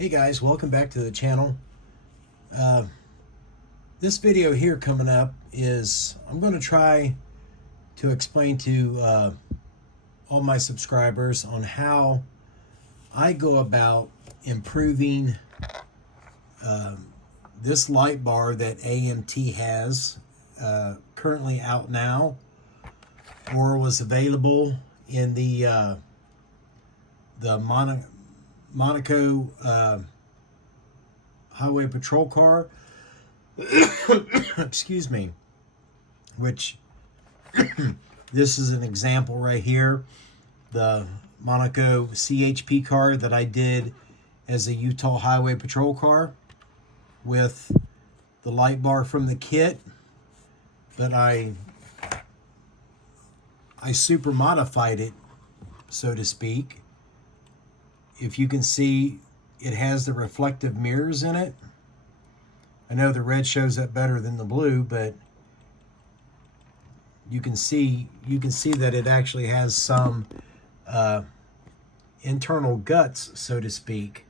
Hey guys, welcome back to the channel. This video here coming up is I'm going to try to explain to all my subscribers on how I go about improving this light bar that AMT has currently out now, or was available in the Monaco highway patrol car. Excuse me. Which this is an example right here. The Monaco CHP car that I did as a Utah highway patrol car with the light bar from the kit, but I super modified it, so to speak. If you can see, it has the reflective mirrors in it. I know the red shows up better than the blue, but you can see that it actually has some internal guts, so to speak.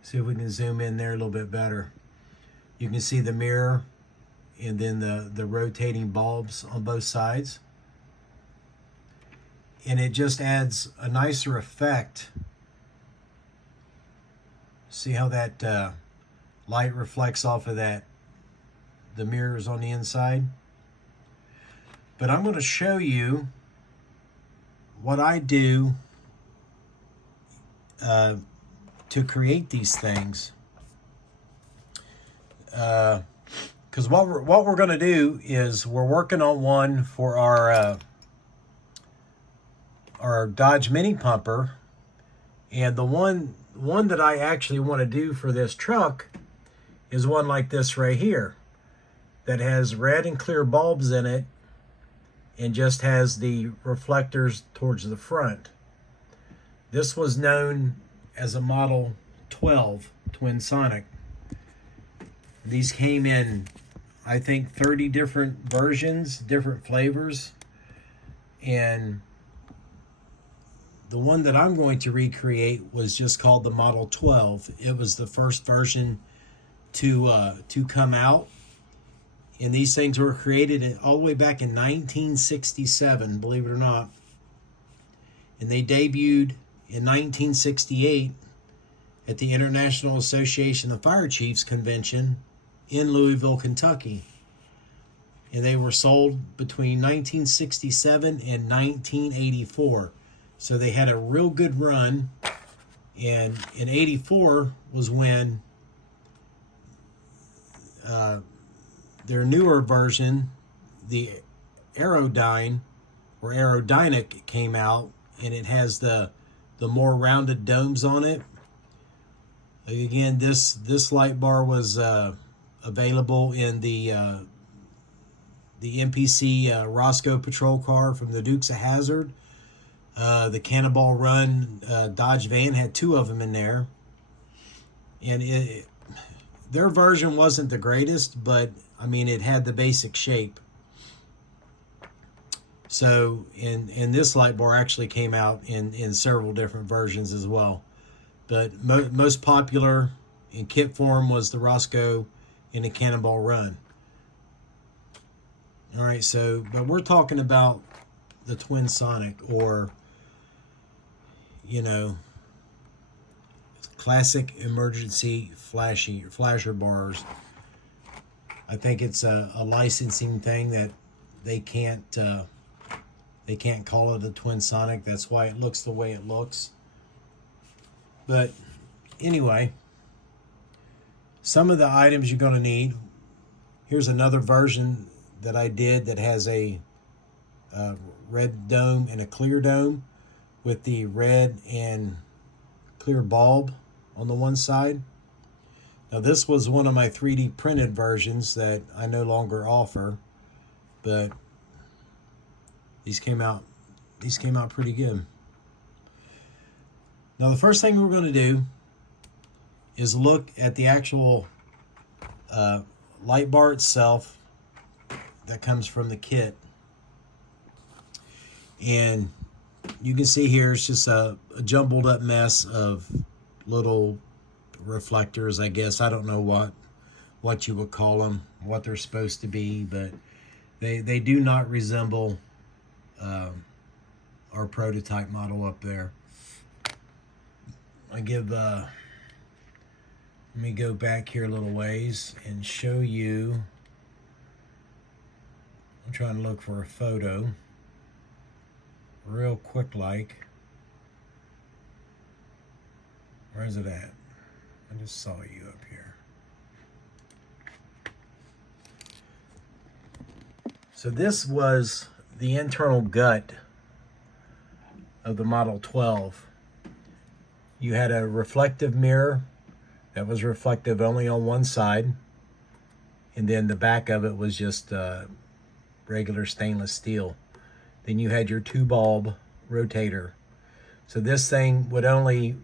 See if we can zoom in there a little bit better. You can see the mirror and then the rotating bulbs on both sides. And it just adds a nicer effect. See how that light reflects off of the mirrors on the inside? But I'm going to show you what I do to create these things. Because what we're going to do is we're working on one for our Dodge Mini Pumper, and the one that I actually want to do for this truck is one like this right here that has red and clear bulbs in it and just has the reflectors towards the front. This was known as a Model 12 Twinsonic. These came in, I think, 30 different versions, different flavors, and the one that I'm going to recreate was just called the Model 12. It was the first version to come out. And these things were created all the way back in 1967, believe it or not. And they debuted in 1968 at the International Association of Fire Chiefs Convention in Louisville, Kentucky. And they were sold between 1967 and 1984. So they had a real good run, and in '84 was when their newer version, the Aerodyne or Aerodynamic, came out, and it has the more rounded domes on it. Again, this light bar was available in the MPC Roscoe patrol car from the Dukes of Hazzard. The Cannonball Run Dodge van had two of them in there. And their version wasn't the greatest, but, I mean, it had the basic shape. So, and this light bar actually came out in several different versions as well. But most popular in kit form was the Roscoe and the Cannonball Run. All right, so, but we're talking about the Twinsonic, or, you know, classic emergency flasher bars. I think it's a licensing thing that they can't call it a Twinsonic. That's why it looks the way it looks. But anyway, some of the items you're going to need. Here's another version that I did that has a red dome and a clear dome, with the red and clear bulb on the one side. Now this was one of my 3D printed versions that I no longer offer, but these came out pretty good. Now the first thing we're going to do is look at the actual light bar itself that comes from the kit. And you can see here it's just a jumbled up mess of little reflectors, I guess. I don't know what you would call them, what they're supposed to be, but they do not resemble our prototype model up there. Let me go back here a little ways and show you. I'm trying to look for a photo real quick like. Where's it at? I just saw you up here. So this was the internal gut of the Model 12. You had a reflective mirror that was reflective only on one side, and then the back of it was just regular stainless steel. Then you had your 2-bulb rotator. So this thing would only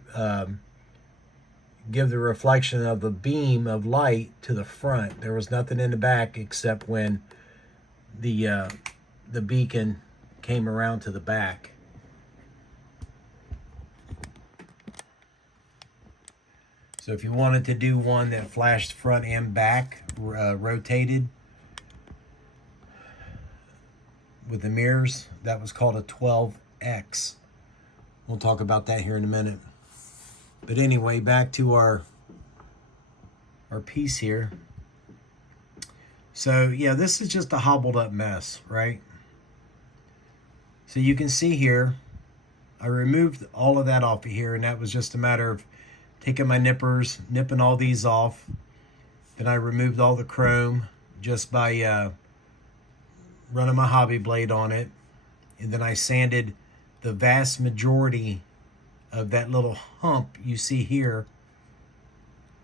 give the reflection of the beam of light to the front. There was nothing in the back except when the beacon came around to the back. So if you wanted to do one that flashed front and back, rotated with the mirrors, that was called a 12X. We'll talk about that here in a minute. But anyway, back to our piece here. So yeah, this is just a hobbled up mess, right? So you can see here, I removed all of that off of here, and that was just a matter of taking my nippers, nipping all these off. Then I removed all the chrome just by running my hobby blade on it. And then I sanded the vast majority of that little hump you see here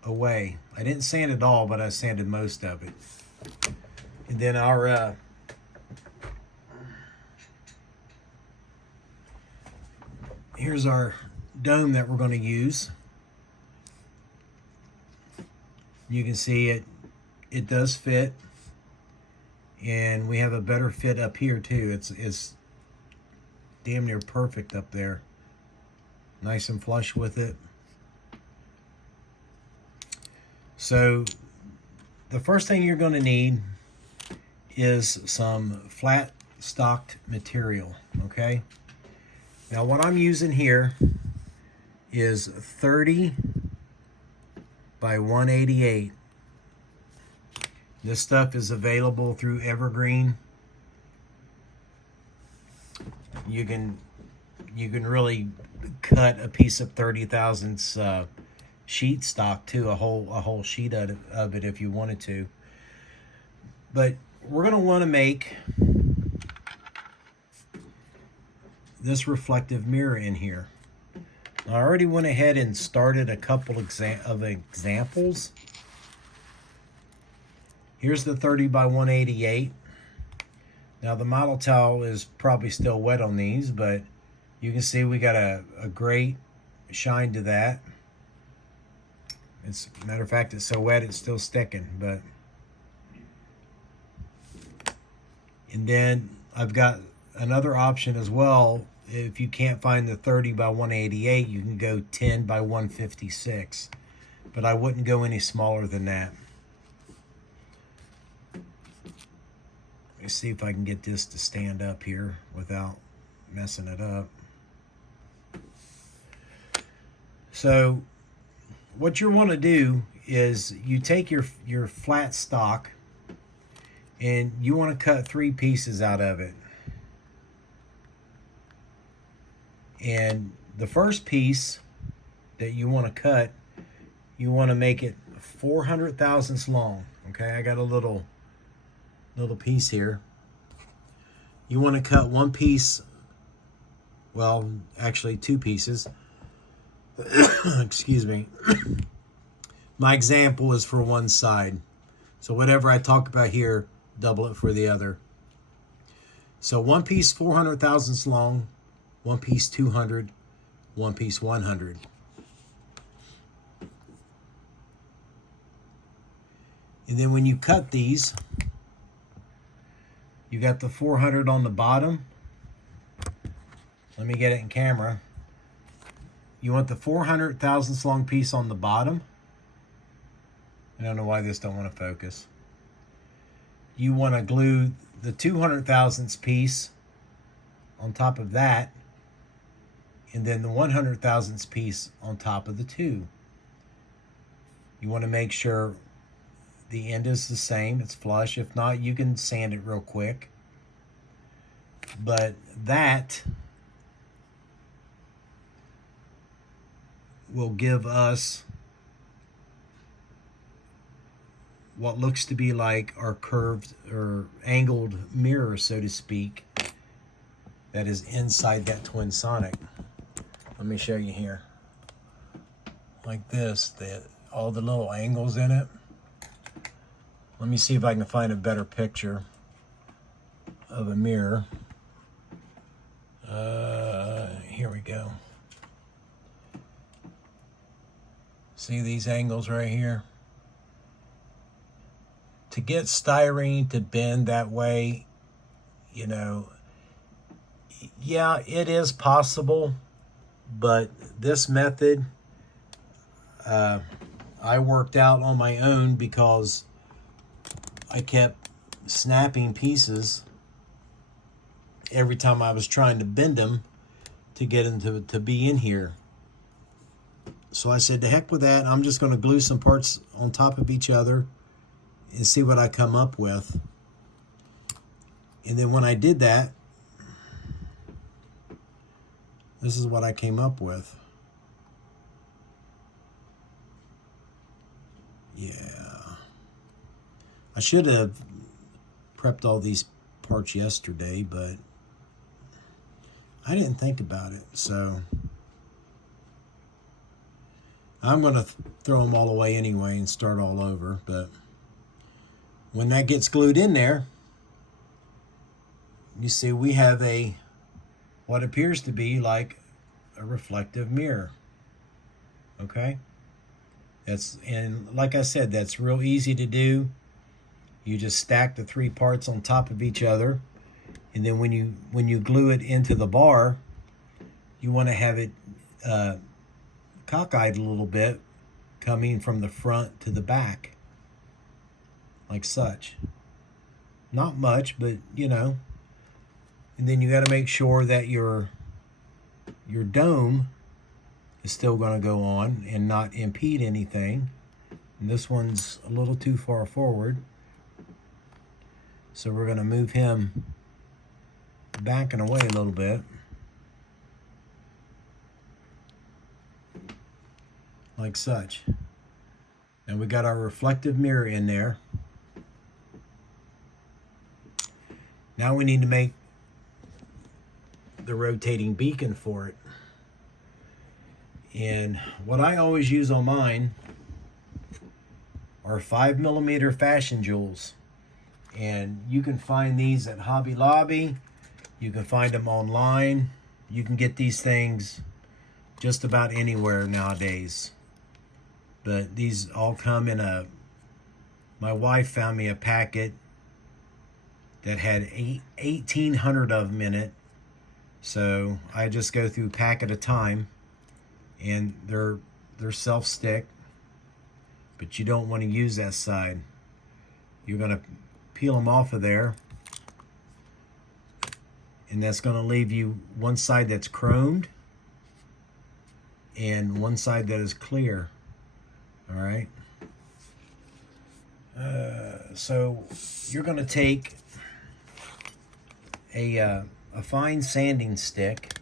away. I didn't sand it all, but I sanded most of it. And then our here's our dome that we're going to use. You can see it does fit, and we have a better fit up here too. It's damn near perfect up there. Nice and flush with it. So the first thing you're going to need is some flat stocked material, okay? Now what I'm using here is 30 by 188. This stuff is available through Evergreen. You can really cut a piece of 30 thousandths sheet stock too, a whole sheet of it if you wanted to. But we're going to want to make this reflective mirror in here. I already went ahead and started a couple of examples. Here's the 30 by 188. Now the model towel is probably still wet on these, but you can see we got a great shine to that. As a matter of fact, it's so wet it's still sticking. And then I've got another option as well. If you can't find the 30 by 188, you can go 10 by 156. But I wouldn't go any smaller than that. Let me see if I can get this to stand up here without messing it up. So what you want to do is you take your flat stock and you want to cut 3 pieces out of it. And the first piece that you want to cut, you want to make it 400 thousandths long. Okay, I got a little piece here. You want to cut one piece, well, actually 2 pieces. Excuse me. My example is for one side. So whatever I talk about here, double it for the other. So one piece 400 thousandths long, one piece 200, one piece 100. And then when you cut these, you got the 400 on the bottom. Let me get it in camera. You want the 400 thousandths long piece on the bottom, I don't know why this don't want to focus. You want to glue the 200 thousandths piece on top of that, and then the 100 thousandths piece on top of the two. You want to make sure the end is the same, it's flush. If not, you can sand it real quick. But that will give us what looks to be like our curved or angled mirror, so to speak, that is inside that Twinsonic. Let me show you here. Like this, all the little angles in it. Let me see if I can find a better picture of a mirror. Here we go. See these angles right here? To get styrene to bend that way, you know, yeah, it is possible, but this method I worked out on my own because I kept snapping pieces every time I was trying to bend them to get them to be in here. So I said, to heck with that. I'm just going to glue some parts on top of each other and see what I come up with. And then when I did that, this is what I came up with. Yeah. I should have prepped all these parts yesterday, but I didn't think about it. So I'm going to throw them all away anyway and start all over. But when that gets glued in there, you see we have what appears to be like a reflective mirror. Okay? And like I said, that's real easy to do. You just stack the three parts on top of each other, and then when you glue it into the bar, you want to have it cockeyed a little bit, coming from the front to the back, like such. Not much, but you know. And then you got to make sure that your dome is still going to go on and not impede anything. And this one's a little too far forward, so we're going to move him back and away a little bit, like such. And we got our reflective mirror in there. Now we need to make the rotating beacon for it. And what I always use on mine are 5mm fashion jewels. And you can find these at Hobby Lobby. You can find them online. You can get these things just about anywhere nowadays. But these all come in my wife found me a packet that had 1,800 of them in it. So I just go through a pack at a time, and they're self-stick, but you don't want to use that side. You're going to peel them off of there, and that's going to leave you one side that's chromed and one side that is clear. All right. So you're going to take a fine sanding stick,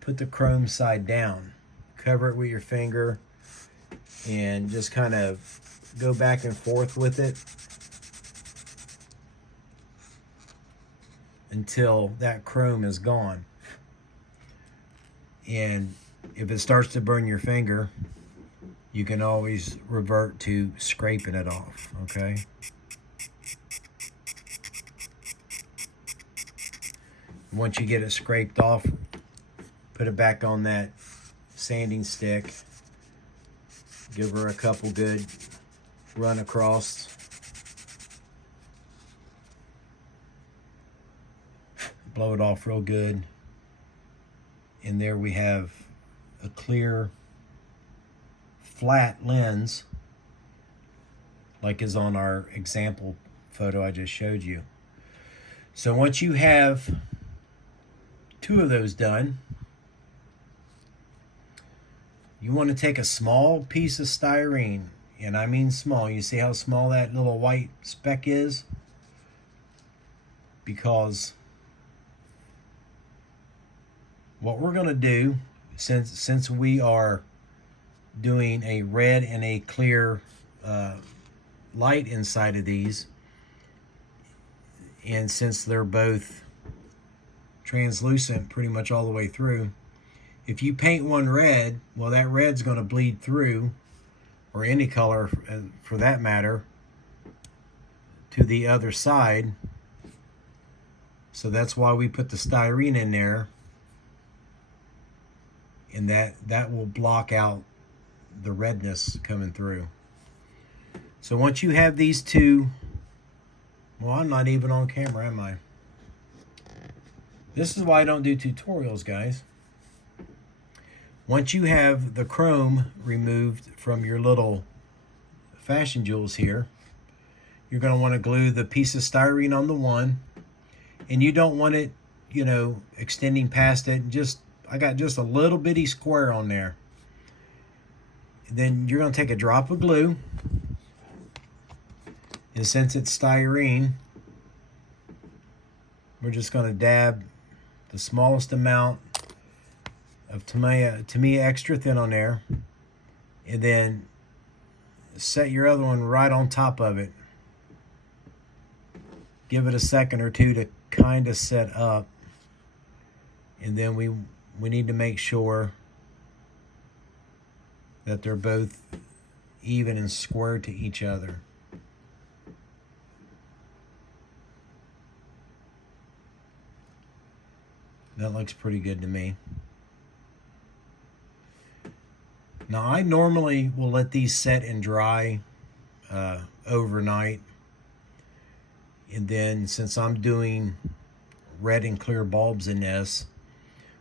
put the chrome side down, cover it with your finger, and just kind of go back and forth with it until that chrome is gone. And if it starts to burn your finger, you can always revert to scraping it off, okay? Once you get it scraped off, put it back on that sanding stick. Give her a couple good run across. Blow it off real good. And there we have a clear flat lens, like is on our example photo I just showed you. So once you have 2 of those done, you want to take a small piece of styrene, and I mean small. You see how small that little white speck is? Because what we're going to do, since we are doing a red and a clear light inside of these, and since they're both translucent pretty much all the way through, if you paint one red, well, that red's going to bleed through, or any color for that matter, to the other side. So that's why we put the styrene in there, and that will block out the redness coming through. So once you have these 2, well, I'm not even on camera, am I? This is why I don't do tutorials, guys. Once you have the chrome removed from your little fashion jewels here, you're going to want to glue the piece of styrene on the one, and you don't want it, you know, extending past it. I got just a little bitty square on there. Then you're going to take a drop of glue, and since it's styrene, we're just going to dab the smallest amount of Tamiya extra thin on there, and then set your other one right on top of it. Give it a second or two to kind of set up, and then we need to make sure that they're both even and square to each other. That looks pretty good to me. Now, I normally will let these set and dry overnight. And then, since I'm doing red and clear bulbs in this,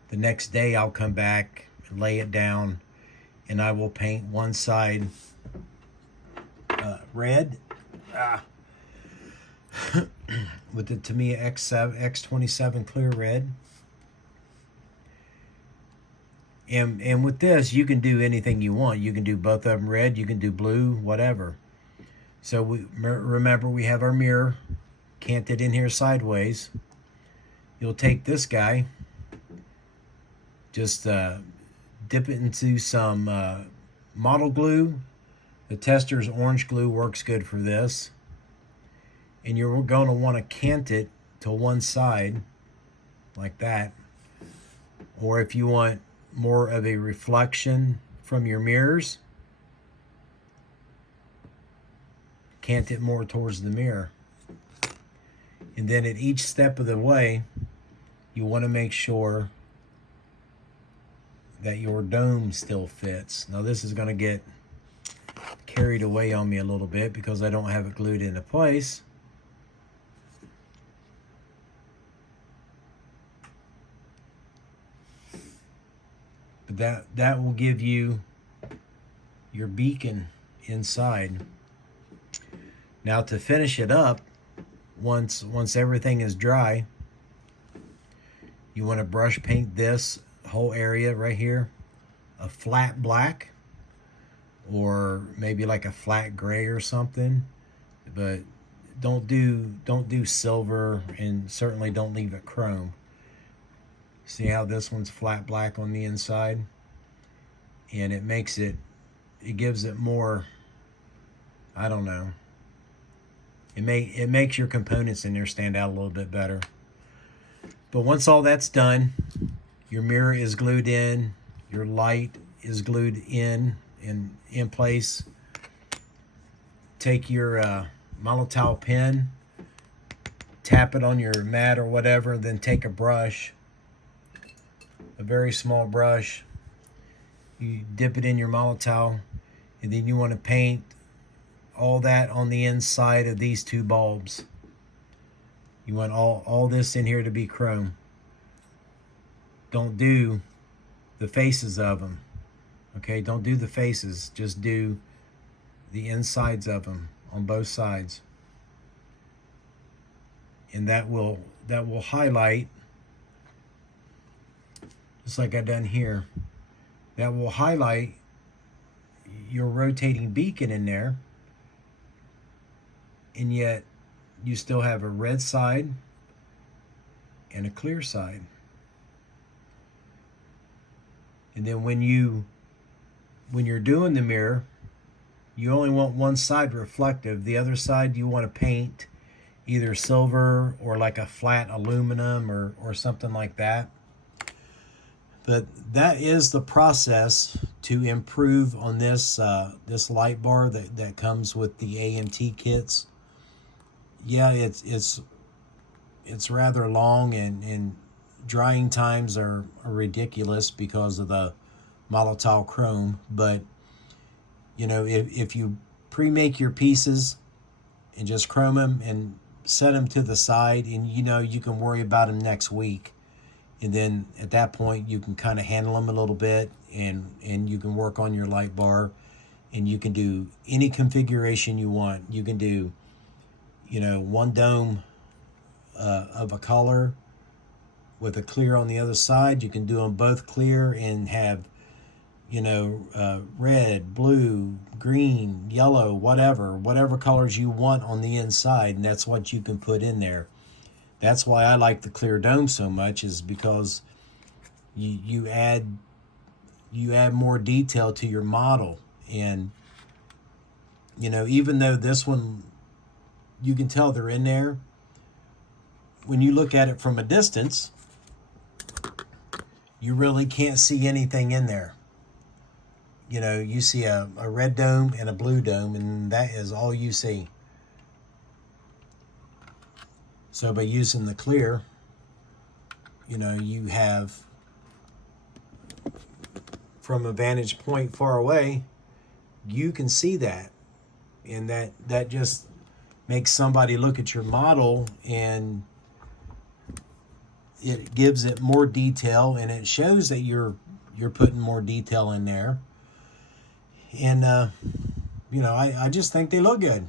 the next day I'll come back and lay it down, and I will paint one side red with the Tamiya X27 clear red. And with this, you can do anything you want. You can do both of them red, you can do blue, whatever. So remember, we have our mirror canted in here sideways. You'll take this guy, just dip it into some model glue. The Tester's orange glue works good for this. And you're going to want to cant it to one side, like that. Or if you want more of a reflection from your mirrors, cant it more towards the mirror. And then at each step of the way, you want to make sure that your dome still fits. Now this is going to get carried away on me a little bit because I don't have it glued into place. But that will give you your beacon inside. Now to finish it up, once everything is dry, you want to brush paint this whole area right here a flat black, or maybe like a flat gray or something. But don't do silver, and certainly don't leave it chrome. See how this one's flat black on the inside? And it gives it more, I don't know. It makes your components in there stand out a little bit better. But once all that's done, your mirror is glued in, your light is glued in place. Take your Molotow pen, tap it on your mat or whatever, then take a brush, a very small brush. You dip it in your Molotow, and then you want to paint all that on the inside of these 2 bulbs. You want all this in here to be chrome. Don't do the faces of them, Okay, don't do the faces, just do the insides of them on both sides. And that will highlight, just like I done here, that will highlight your rotating beacon in there, and yet you still have a red side and a clear side. And then when you're doing the mirror, you only want one side reflective. The other side you want to paint either silver or like a flat aluminum or something like that. But that is the process to improve on this this light bar that comes with the AMT kits. Yeah, it's rather long, and drying times are ridiculous because of the Molotov chrome. But you know, if you pre-make your pieces and just chrome them and set them to the side, and you know you can worry about them next week, and then at that point you can kind of handle them a little bit, and you can work on your light bar, and you can do any configuration you want. You can do, you know, one dome of a color with a clear on the other side. You can do them both clear and have, you know, red, blue, green, yellow, whatever colors you want on the inside, and that's what you can put in there. That's why I like the clear dome so much, is because you add more detail to your model. And you know, even though this one, you can tell they're in there, when you look at it from a distance, you really can't see anything in there. You know, you see a red dome and a blue dome, and that is all you see. So by using the clear, you know, you have, from a vantage point far away, you can see that. And that just makes somebody look at your model, and it gives it more detail, and it shows that you're putting more detail in there. And you know, I just think they look good.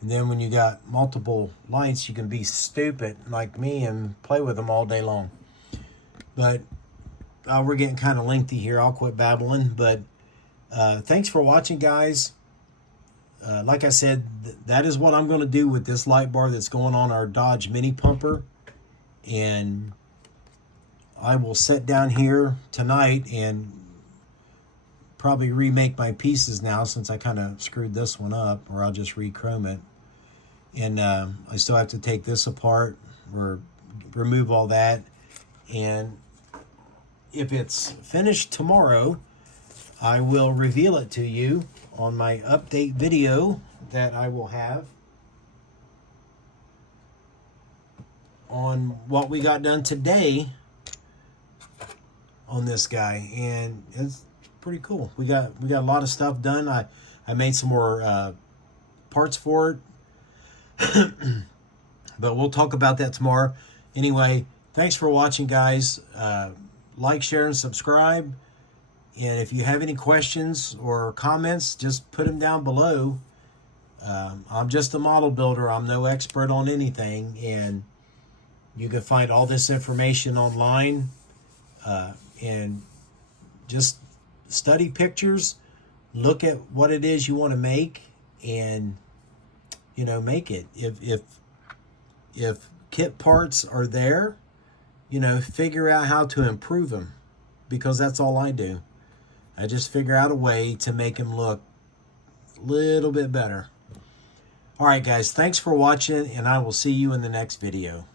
And then when you got multiple lights, you can be stupid like me and play with them all day long. But we're getting kind of lengthy here. I'll quit babbling. But thanks for watching, guys. Like I said, that is what I'm going to do with this light bar that's going on our Dodge Mini Pumper. And I will sit down here tonight and probably remake my pieces now, since I kind of screwed this one up, or I'll just re-chrome it. And I still have to take this apart or remove all that. And if it's finished tomorrow, I will reveal it to you on my update video that I will have on what we got done today on this guy. And it's pretty cool. We got a lot of stuff done. I made some more parts for it. But we'll talk about that tomorrow. Anyway, thanks for watching, guys. Like, share, and subscribe. And if you have any questions or comments, just put them down below. I'm just a model builder. I'm no expert on anything. And you can find all this information online. And just study pictures. Look at what it is you want to make, and you know, make it. If kit parts are there, you know, figure out how to improve them, because that's all I do. I just figure out a way to make them look a little bit better. All right, guys, thanks for watching, and I will see you in the next video.